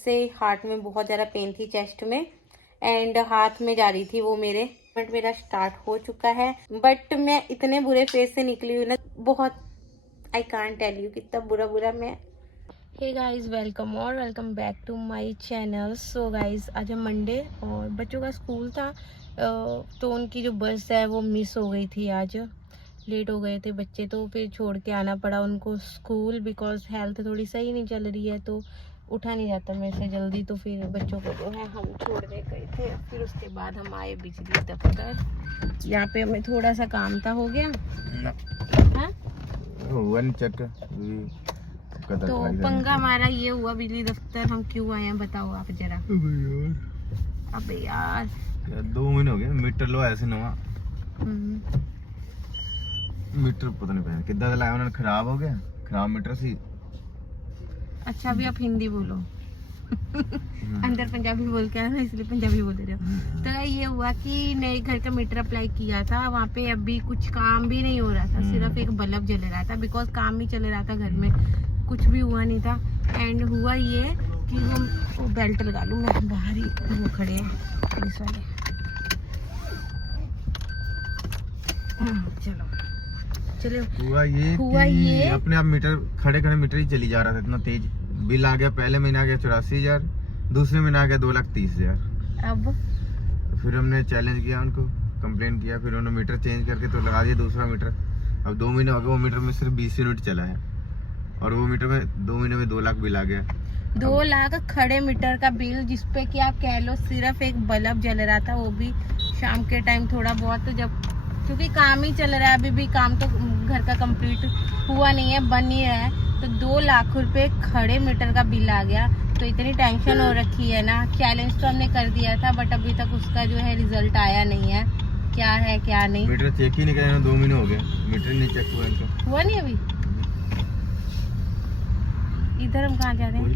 से हार्ट में बहुत ज़्यादा पेन थी, चेस्ट में एंड हाथ में जा रही थी वो मेरे। बट मेरा स्टार्ट हो चुका है, बट मैं इतने बुरे फेस से निकली हुई ना, बहुत आई कांट टेल यू कितना बुरा मैं। Hey guys, welcome back to my channel. So guys, आज है मंडे और बच्चों का स्कूल था, तो उनकी जो बस है वो मिस हो गई थी। आज लेट हो गए थे बच्चे, तो फिर छोड़ के आना पड़ा उनको स्कूल, बिकॉज हेल्थ थोड़ी सही नहीं चल रही है, तो उठा नहीं जाता मेरे से जल्दी। तो फिर बच्चों को जो है हम छोड़ने गए थे। फिर उसके बाद हम आए बिजली दफ्तर। यहाँ पे हमें थोड़ा सा काम था, हो गया हाँ? तो पंगा हमारा ये हुआ बिजली दफ्तर। हम क्यों आए हैं बताओ आप जरा। अबे यार 2 महीने हो गए मीटर लो ऐसे नवा मीटर पता नहीं पहले कितना लाया उन्होंने, खराब हो गया, खराब मीटर सी। अच्छा अभी आप हिंदी बोलो। अंदर पंजाबी बोल के आया ना, इसलिए पंजाबी बोल रहे हो। तो ये हुआ कि नए घर का मीटर अप्लाई किया था, वहाँ पे अभी कुछ काम भी नहीं हो रहा था, सिर्फ एक बल्ब जल रहा था, बिकॉज काम ही चल रहा था घर में, कुछ भी हुआ नहीं था। एंड हुआ ये कि वो बेल्ट लगा लूँ मैं, बाहर ही वो खड़े हैं पुलिस वाले। चलो हुआ ये अपने आप मीटर खड़े मीटर ही चली जा रहा था, इतना तेज बिल आ गया। पहले महीना आ गया 84,000, दूसरे महीना आ गया 2,30,000। अब फिर हमने चैलेंज किया, उनको कंप्लेन किया, फिर उन्होंने मीटर चेंज करके तो लगा दिया दूसरा मीटर। अब 2 महीने हो गए, वो मीटर में सिर्फ 20 यूनिट चला है और वो मीटर में 2 महीने में 2 लाख बिल आ गया। 2 लाख खड़े मीटर का बिल, जिसपे कि आप कह लो सिर्फ एक बल्ब जल रहा था, वो भी शाम के टाइम थोड़ा बहुत, जब क्योंकि काम ही चल रहा है, अभी भी काम तो घर का कंप्लीट हुआ नहीं है, बन ही रहा है। तो 2 लाख रुपए खड़े मीटर का बिल आ गया। तो इतनी टेंशन हो रखी है ना। चैलेंज तो हमने कर दिया था, बट अभी तक उसका जो है रिजल्ट आया नहीं है, क्या है क्या नहीं। मीटर चेक ही नहीं किया, 2 महीने हो गए मीटर नहीं चेक हुआ इनका। हुआ नहीं अभी। इधर हम कहाँ जा रहे हैं?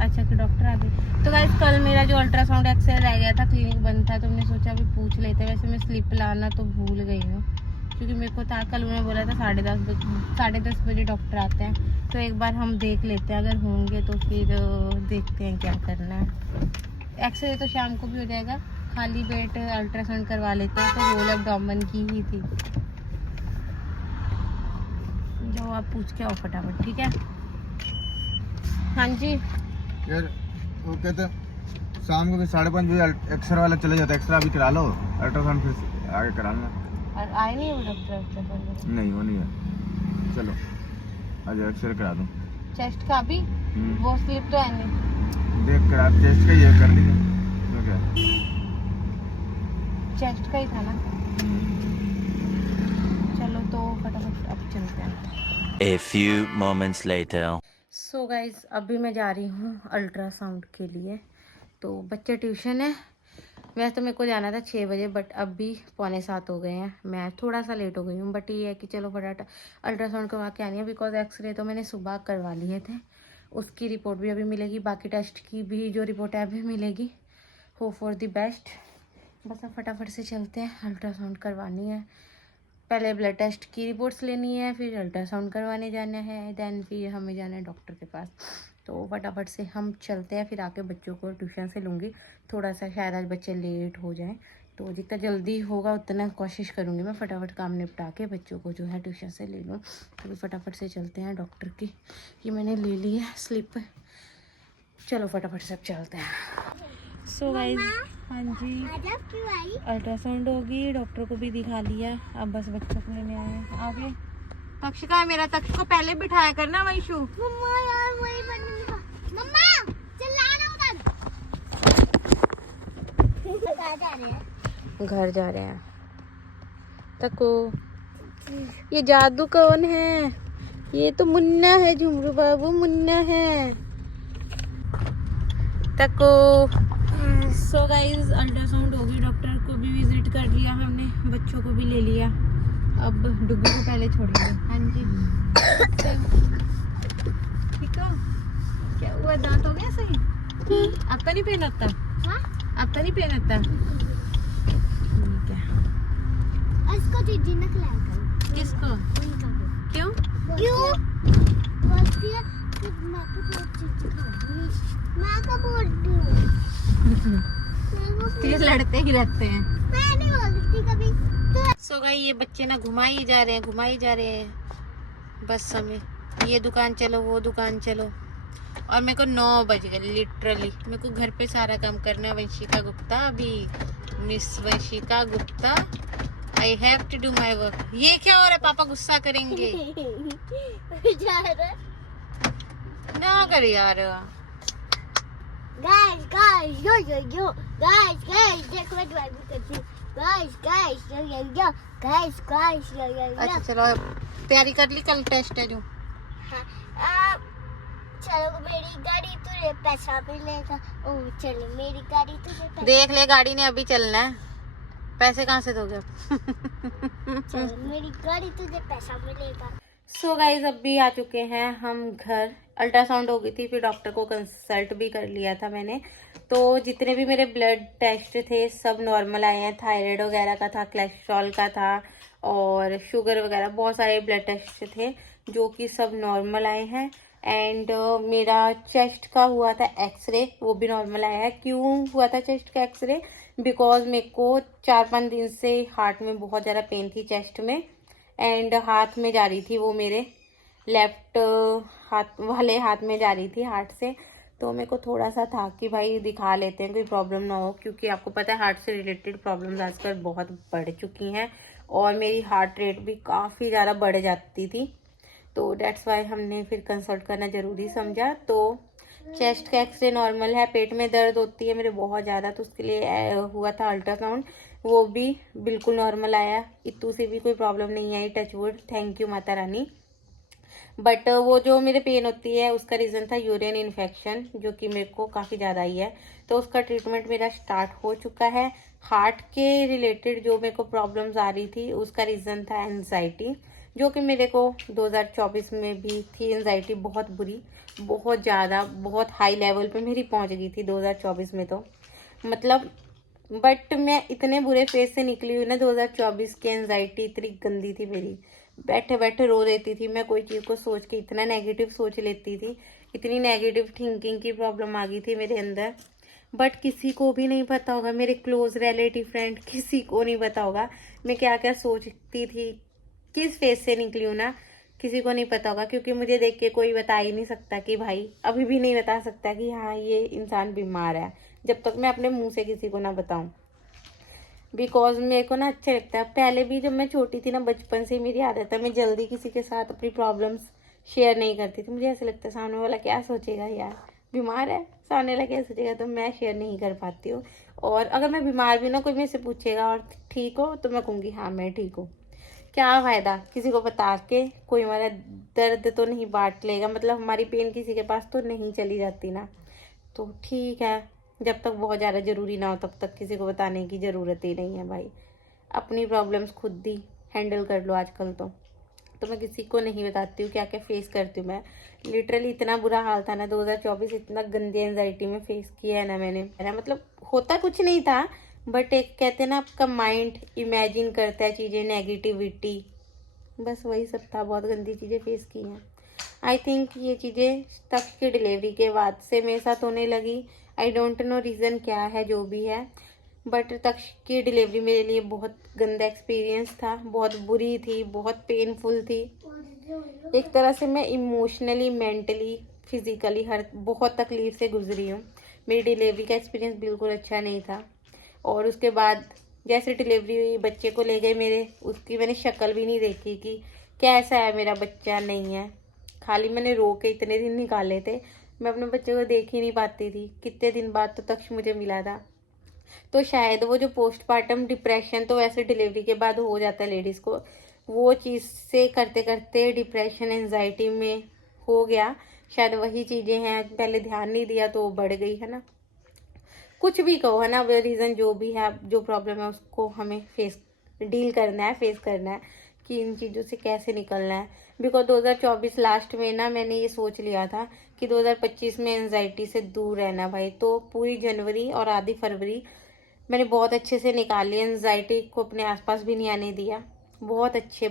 अच्छा कि डॉक्टर आ गए। तो गाइस, कल मेरा जो अल्ट्रासाउंड एक्सरे रह गया था, क्लिनिक बंद था, तो हमने सोचा अभी पूछ लेते। वैसे मैं स्लिप लाना तो भूल गई हूँ, क्योंकि मेरे को था कल उन्होंने बोला था 10:30 बजे डॉक्टर आते हैं। तो एक बार हम देख लेते हैं, अगर होंगे तो फिर देखते हैं क्या करना है। एक्सरे तो शाम को भी हो जाएगा, खाली पेट अल्ट्रासाउंड करवा लेते हैं। तो होल एब्डोमेन की ही थी। जो आप पूछ के आओ फटाफट, ठीक है? हाँ जी यार, वो कहते शाम को 5:30 बजे एक्सरे वाला चले जाता है, एक्सरा अभी करा लो, अल्ट्रासाउंड फिर आगे कराना। और आए नहीं वो डॉक्टर? नहीं वो नहीं है। चलो आज एक्सरे करा दो चेस्ट का भी। वो स्लिप तो है नहीं, देख करा, चेस्ट का ही है, कर लीजिए। तो क्या चेस्ट का ही था ना। चलो तो फटाफट अब चलते हैं। A few moments later. So guys, अभी मैं जा रही हूँ अल्ट्रासाउंड के लिए। तो बच्चे ट्यूशन है, वैसे तो मेरे को जाना था 6 बजे, बट अभी 6:45 हो गए हैं। मैं थोड़ा सा लेट हो गई हूँ, बट ये है कि चलो फटाफट अल्ट्रासाउंड करवा के आनी है, बिकॉज एक्सरे तो मैंने सुबह करवा लिए थे, उसकी रिपोर्ट भी अभी मिलेगी, बाकी टेस्ट की भी जो रिपोर्ट है अभी मिलेगी। Hope for the best. बस अब फटाफट से चलते हैं, अल्ट्रासाउंड करवानी है। पहले ब्लड टेस्ट की रिपोर्ट्स लेनी है, फिर अल्ट्रासाउंड करवाने जाना है, देन फिर हमें जाना है डॉक्टर के पास। तो फटाफट से हम चलते हैं, फिर आके बच्चों को ट्यूशन से लूँगी। थोड़ा सा शायद आज बच्चे लेट हो जाएं, तो जितना जल्दी होगा उतना कोशिश करूँगी मैं फटाफट काम निपटा के बच्चों को जो है ट्यूशन से ले लूँ। तो फटाफट से चलते हैं डॉक्टर की। ये मैंने ले ली है स्लिप। चलो फटाफट से अब चलते हैं। सो गाइस, हाँ जी, अल्ट्रासाउंड होगी, डॉक्टर को भी दिखा लिया, अब बस बच्चों को लेने आए हैं। आगे तक्षिका है मेरा, तक्ष को पहले बिठाया करना वैशु। मम्मा यार वही बनने मम्मा चिल्लाना उधर। घर जा रहे हैं। तको, ये जादू कौन है? ये तो मुन्ना है, झुमरू बाबू मुन्ना है। तको। सो गाइज, अल्ट्रासाउंड होगी, डॉक्टर को भी विजिट कर लिया हमने, बच्चों को भी ले लिया। अब डुग्गू को पहले छोड़ेंगे। हाँ जी ठीक हो? क्या हुआ, दांत हो गया सही? अब तो नहीं पहनता? अब तो नहीं पहनता? ठीक है। इसको दीदी ने खिलाया करो। किसको? क्यों? क्यों? बोलती है कि मैं तो चीज खाऊंगी। मैं कब बोलती हूँ? ये लड़ते ही रहते हैं। मैं नहीं बोलती कभी। सो गई ये बच्चे ना घुमाई जा रहे हैं बस समय, ये दुकान चलो वो दुकान चलो। और मेरे को 9 बज गए लिटरली। मेरे को घर पे सारा काम करना है। वंशिका गुप्ता, अभी miss Vanshika Gupta, I have to do my work. ये क्या हो रहा है? पापा गुस्सा करेंगे ना कर यार। गाइस यो यो यो गाइस देखो मैं ड्राइव करती हूँ। गाइस यो यो यो गाइस यो यो यो। अच्छा चलो तैयारी कर ली, कल टेस्ट है जो। हाँ, चलो मेरी गाड़ी तुझे पैसा मिलेगा। ओ चलो मेरी गाड़ी तुझे पैसा। देख ले गाड़ी ने अभी चलना है, पैसे कहाँ से दोगे? चलो मेरी गाड़ी तुझे पैसा मिलेगा। सो गाइज अभी आ चुके हैं हम घर। अल्ट्रासाउंड हो गई थी, फिर डॉक्टर को कंसल्ट भी कर लिया था मैंने। तो जितने भी मेरे ब्लड टेस्ट थे सब नॉर्मल आए हैं। थायराइड वगैरह का था, कोलेस्ट्रॉल का था और शुगर वगैरह बहुत सारे ब्लड टेस्ट थे जो कि सब नॉर्मल आए हैं। एंड मेरा चेस्ट का हुआ था एक्सरे, वो भी नॉर्मल आया है। क्यों हुआ था चेस्ट का एक्सरे? बिकॉज मेरे को 4-5 दिन से हार्ट में बहुत ज़्यादा पेन थी चेस्ट में, एंड हाथ में जा रही थी वो, मेरे लेफ्ट हाथ वाले हाथ में जा रही थी हार्ट से। तो मेरे को थोड़ा सा था कि भाई दिखा लेते हैं कोई प्रॉब्लम ना हो, क्योंकि आपको पता है हार्ट से रिलेटेड प्रॉब्लम्स आजकल बहुत बढ़ चुकी हैं और मेरी हार्ट रेट भी काफ़ी ज़्यादा बढ़ जाती थी। तो डेट्स वाई हमने फिर कंसल्ट करना ज़रूरी समझा। तो चेस्ट का एक्सरे नॉर्मल है। पेट में दर्द होती है मेरे बहुत ज़्यादा, तो उसके लिए हुआ था अल्ट्रासाउंड, वो भी बिल्कुल नॉर्मल आया। इतू से भी कोई प्रॉब्लम नहीं आई, touch wood, thank you Mata Rani. But वो जो मेरे पेन होती है उसका रीज़न था यूरिन इन्फेक्शन, जो कि मेरे को काफ़ी ज़्यादा आई है। तो उसका ट्रीटमेंट मेरा स्टार्ट हो चुका है। हार्ट के रिलेटेड जो मेरे को प्रॉब्लम्स आ रही थी उसका रीज़न था एंजाइटी, जो कि मेरे को 2024 में भी थी। एंजाइटी बहुत बुरी, बहुत ज़्यादा, बहुत हाई लेवल पे मेरी पहुंच गई थी 2024 में। तो मतलब बट मैं इतने बुरे फेज से निकली हुई ना 2024 की। एंजाइटी इतनी गंदी थी मेरी, बैठे बैठे रो देती थी मैं, कोई चीज़ को सोच के इतना नेगेटिव सोच लेती थी, इतनी नेगेटिव थिंकिंग की प्रॉब्लम आ गई थी मेरे अंदर। बट किसी को भी नहीं पता होगा, मेरे क्लोज रिलेटिव फ्रेंड किसी को नहीं पता होगा मैं क्या क्या सोचती थी, किस फेज से निकली हूँ ना, किसी को नहीं पता होगा। क्योंकि मुझे देख के कोई बता ही नहीं सकता कि भाई, अभी भी नहीं बता सकता कि हाँ ये इंसान बीमार है, जब तक मैं अपने मुंह से किसी को ना बताऊं। बिकॉज मेरे को ना अच्छा लगता है, पहले भी जब मैं छोटी थी ना, बचपन से मेरी आदत है, मैं जल्दी किसी के साथ अपनी प्रॉब्लम्स शेयर नहीं करती थी। मुझे ऐसा लगता है सामने वाला क्या सोचेगा, यार बीमार है, सामने वाला क्या सोचेगा, तो मैं शेयर नहीं कर पाती हूँ। और अगर मैं बीमार भी ना, कोई मेरे से पूछेगा और ठीक हो, तो मैं कहूँगी हाँ मैं ठीक हूँ। क्या फ़ायदा किसी को बता के, कोई हमारा दर्द तो नहीं बांट लेगा, मतलब हमारी पेन किसी के पास तो नहीं चली जाती ना। तो ठीक है, जब तक बहुत ज़्यादा ज़रूरी ना हो तब तक किसी को बताने की ज़रूरत ही नहीं है भाई। अपनी प्रॉब्लम्स खुद ही हैंडल कर लो आजकल। तो मैं किसी को नहीं बताती हूँ क्या क्या फेस करती हूँ मैं। लिटरली इतना बुरा हाल था ना 2024, इतना गंदी एंजाइटी में फेस किया है ना मैंने। मेरा मतलब होता कुछ नहीं था, बट एक कहते हैं ना आपका माइंड इमेजिन करता है चीज़ें, नेगेटिविटी, बस वही सब था। बहुत गंदी चीज़ें फेस की हैं। आई थिंक ये चीज़ें तक की डिलीवरी के बाद से मेरे साथ होने लगी। आई डोंट नो रीज़न क्या है, जो भी है, बट तक की डिलीवरी मेरे लिए बहुत गंदा एक्सपीरियंस था, बहुत बुरी थी, बहुत पेनफुल थी। एक तरह से मैं इमोशनली, मेंटली, फिजिकली हर बहुत तकलीफ से गुजरी हूँ। मेरी डिलीवरी का एक्सपीरियंस बिल्कुल अच्छा नहीं था। और उसके बाद जैसे डिलीवरी हुई, बच्चे को ले गए मेरे, उसकी मैंने शक्ल भी नहीं देखी कि कैसा है मेरा बच्चा, नहीं है। खाली मैंने रो के इतने दिन निकाले थे, मैं अपने बच्चे को देख ही नहीं पाती थी। कितने दिन बाद तो तक्ष मुझे मिला था। तो शायद वो जो पोस्टमार्टम डिप्रेशन तो वैसे डिलीवरी के बाद हो जाता है लेडीज़ को, वो चीज़ से करते करते डिप्रेशन एंजाइटी में हो गया। शायद वही चीज़ें हैं, पहले ध्यान नहीं दिया तो बढ़ गई है ना। कुछ भी कहो है ना, वो रीज़न जो भी है, जो प्रॉब्लम है उसको हमें डील करना है, फेस करना है कि इन चीज़ों से कैसे निकलना है। बिकॉज 2024 लास्ट में ना मैंने ये सोच लिया था कि 2025 में एंजाइटी से दूर रहना भाई। तो पूरी जनवरी और आधी फरवरी मैंने बहुत अच्छे से निकाल लिया, एंजाइटी को अपने आसपास भी नहीं आने दिया। बहुत अच्छे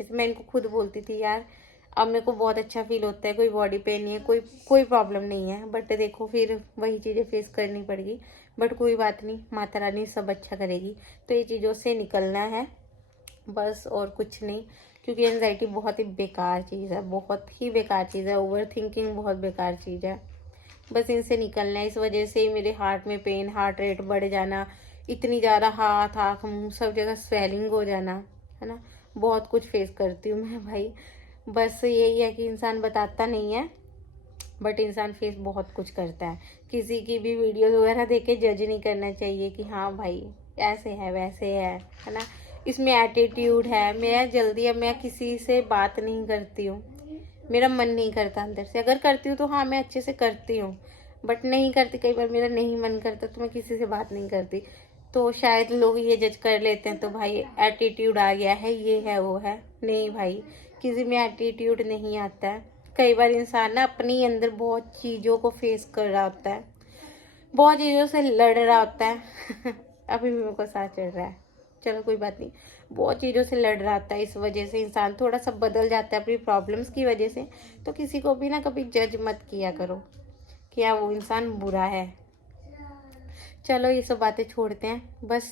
से मैं इनको खुद बोलती थी, यार अब मेरे को बहुत अच्छा फील होता है, कोई बॉडी पेन नहीं है, कोई प्रॉब्लम नहीं है। बट देखो फिर वही चीज़ें फेस करनी पड़ेगी, बट कोई बात नहीं, माता रानी सब अच्छा करेगी। तो ये चीज़ों से निकलना है बस, और कुछ नहीं। क्योंकि एंजाइटी बहुत ही बेकार चीज़ है, बहुत ही बेकार चीज़ है। ओवर थिंकिंग बहुत बेकार चीज़ है। बस इनसे निकलना है। इस वजह से ही मेरे हार्ट में पेन, हार्ट रेट बढ़ जाना, इतनी ज़्यादा हाथ आँख मुँह सब जगह स्वेलिंग हो जाना, है ना। बहुत कुछ फेस करती हूँ मैं भाई। बस यही है कि इंसान बताता नहीं है, बट इंसान फेस बहुत कुछ करता है। किसी की भी वीडियोस वगैरह देख के जज नहीं करना चाहिए कि हाँ भाई ऐसे है वैसे है ना। इसमें एटीट्यूड है। मैं किसी से बात नहीं करती हूँ, मेरा मन नहीं करता अंदर से। अगर करती हूँ तो हाँ मैं अच्छे से करती हूँ, बट नहीं करती। कई बार मेरा नहीं मन करता तो मैं किसी से बात नहीं करती। तो शायद लोग ये जज कर लेते हैं तो भाई एटीट्यूड आ गया है, ये है वो है। नहीं भाई, किसी में एटीट्यूड नहीं आता है। कई बार इंसान ना अपनी अंदर बहुत चीज़ों को फेस कर रहा होता है, बहुत चीज़ों से लड़ रहा होता है अभी भी मेरे को साथ चल रहा है, चलो कोई बात नहीं। बहुत चीज़ों से लड़ रहा था, इस वजह से इंसान थोड़ा सा बदल जाता है अपनी प्रॉब्लम्स की वजह से। तो किसी को भी ना कभी जज मत किया करो कि हाँ वो इंसान बुरा है। चलो ये सब बातें छोड़ते हैं, बस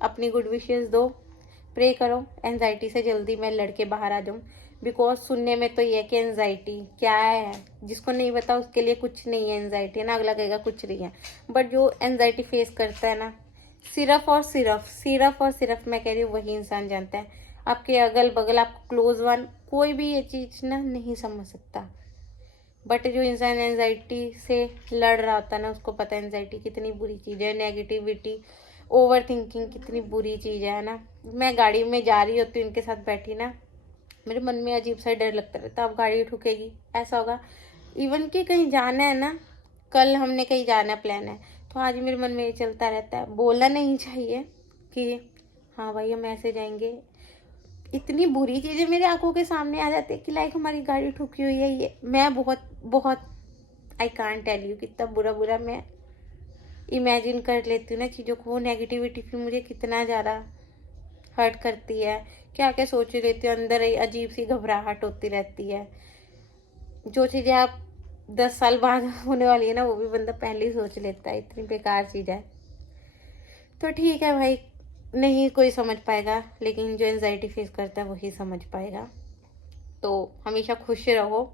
अपनी गुड विशेस दो, प्रे करो एंजाइटी से जल्दी मैं लड़के बाहर आ जाऊँ। बिकॉज सुनने में तो ये है कि एंजाइटी क्या है, जिसको नहीं पता उसके लिए कुछ नहीं है एंजाइटी, है ना। अगला कहेगा कुछ नहीं है, बट जो एंजाइटी फेस करता है ना, सिर्फ और सिर्फ मैं कह रही हूँ वही इंसान जानता है। आपके अगल बगल, आपको क्लोज वन, कोई भी ये चीज़ ना नहीं समझ सकता। बट जो इंसान एंजाइटी से लड़ रहा होता है ना, उसको पता है एंजाइटी कितनी बुरी चीज़ है, नेगेटिविटी, ओवर थिंकिंग कितनी बुरी चीज़ है ना। मैं गाड़ी में जा रही होती हूँ इनके साथ बैठी ना, मेरे मन में अजीब सा डर लगता रहता, अब गाड़ी ठुकेगी, ऐसा होगा। इवन कि कहीं जाना है ना, कल हमने कहीं जाना प्लान है, तो आज मेरे मन में ये चलता रहता है। बोलना नहीं चाहिए कि हाँ भाई हम ऐसे जाएंगे। इतनी बुरी चीज़ें मेरे आंखों के सामने आ जाती है कि लाइक हमारी गाड़ी ठुकी हुई है। ये मैं बहुत आई कांट टेल यू कितना बुरा मैं इमेजिन कर लेती हूँ ना चीज़ों को। वो नेगेटिविटी फिर मुझे कितना ज़्यादा हर्ट करती है, क्या क्या सोच लेती हूँ, अंदर ही अजीब सी घबराहट होती रहती है। जो चीज़ें आप 10 साल बाद होने वाली है ना, वो भी बंदा पहले ही सोच लेता है। इतनी बेकार चीज़ है। तो ठीक है भाई, नहीं कोई समझ पाएगा, लेकिन जो एंजाइटी फेस करता है वही समझ पाएगा। तो हमेशा खुश रहो,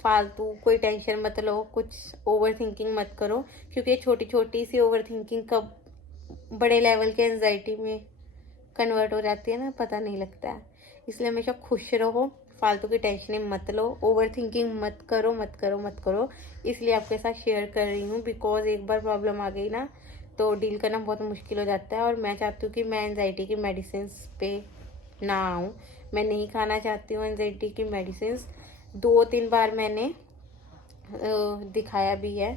फालतू कोई टेंशन मत लो, कुछ ओवर थिंकिंग मत करो, क्योंकि ये छोटी छोटी सी ओवर थिंकिंग कब बड़े लेवल के एंजाइटी में कन्वर्ट हो जाती है ना, पता नहीं लगता है। इसलिए हमेशा खुश रहो, फालतू की टेंशन मत लो, ओवर थिंकिंग मत करो। इसलिए आपके साथ शेयर कर रही हूँ, बिकॉज एक बार प्रॉब्लम आ गई ना तो डील करना बहुत मुश्किल हो जाता है। और मैं चाहती हूँ कि मैं एंजाइटी की मेडिसिन पे ना आऊँ, मैं नहीं खाना चाहती हूँ एंजाइटी की मेडिसिन। 2-3 बार मैंने दिखाया भी है,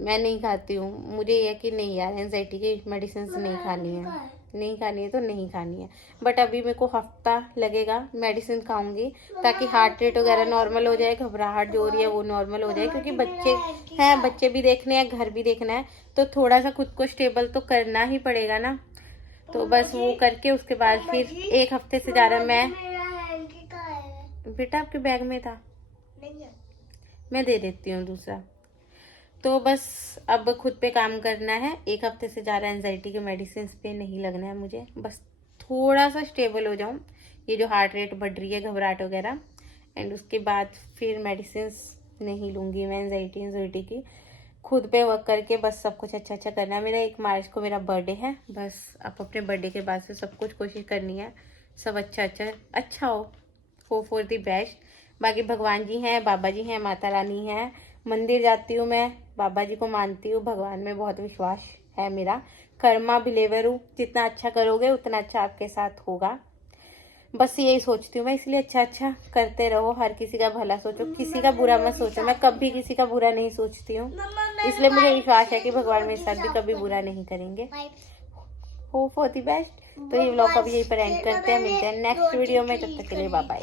मैं नहीं खाती हूँ। मुझे यह कि नहीं यार एंजाइटी की मेडिसिन नहीं खानी है तो नहीं खानी है। बट अभी मेरे को हफ्ता लगेगा, मेडिसिन खाऊंगी ताकि हार्ट रेट वगैरह नॉर्मल हो जाए, घबराहट जो हो रही है वो नॉर्मल हो जाए। क्योंकि बच्चे भी देखने हैं, घर भी देखना है, तो थोड़ा सा खुद को स्टेबल तो करना ही पड़ेगा ना। तो बस वो करके उसके बाद फिर 1 हफ्ते से ज़्यादा मैं, बेटा आपके बैग में था, मैं दे देती हूँ दूसरा। तो बस अब खुद पे काम करना है। 1 हफ्ते से ज़्यादा एंजाइटी के मेडिसिन पे नहीं लगना है मुझे, बस थोड़ा सा स्टेबल हो जाऊँ, ये जो हार्ट रेट बढ़ रही है, घबराहट वगैरह, एंड उसके बाद फिर मेडिसिन नहीं लूँगी मैं एंजाइटी की। खुद पे वर्क करके बस सब कुछ अच्छा करना है। मेरा 1 मार्च को मेरा बर्थडे है, बस अब अपने बर्थडे के बाद से सब कुछ कोशिश करनी है, सब अच्छा हो फॉर दी बेस्ट। बाकी भगवान जी हैं, बाबा जी हैं, माता रानी हैं, मंदिर जाती हूँ मैं, बाबा जी को मानती हूँ, भगवान में बहुत विश्वास है मेरा, कर्मा बिलीवर हूँ। जितना अच्छा करोगे उतना अच्छा आपके साथ होगा, बस यही सोचती हूँ मैं। इसलिए अच्छा करते रहो, हर किसी का भला सोचो, किसी का बुरा मत सोचो। मैं कभी किसी का बुरा नहीं सोचती हूँ, इसलिए मुझे विश्वास है कि भगवान मेरे साथ भी कभी बुरा नहीं करेंगे। हो फॉर द बेस्ट। तो ये व्लॉग अभी यहीं पर एंड करते हैं, मिलते हैं नेक्स्ट वीडियो में, तब तक के लिए बाय बाय।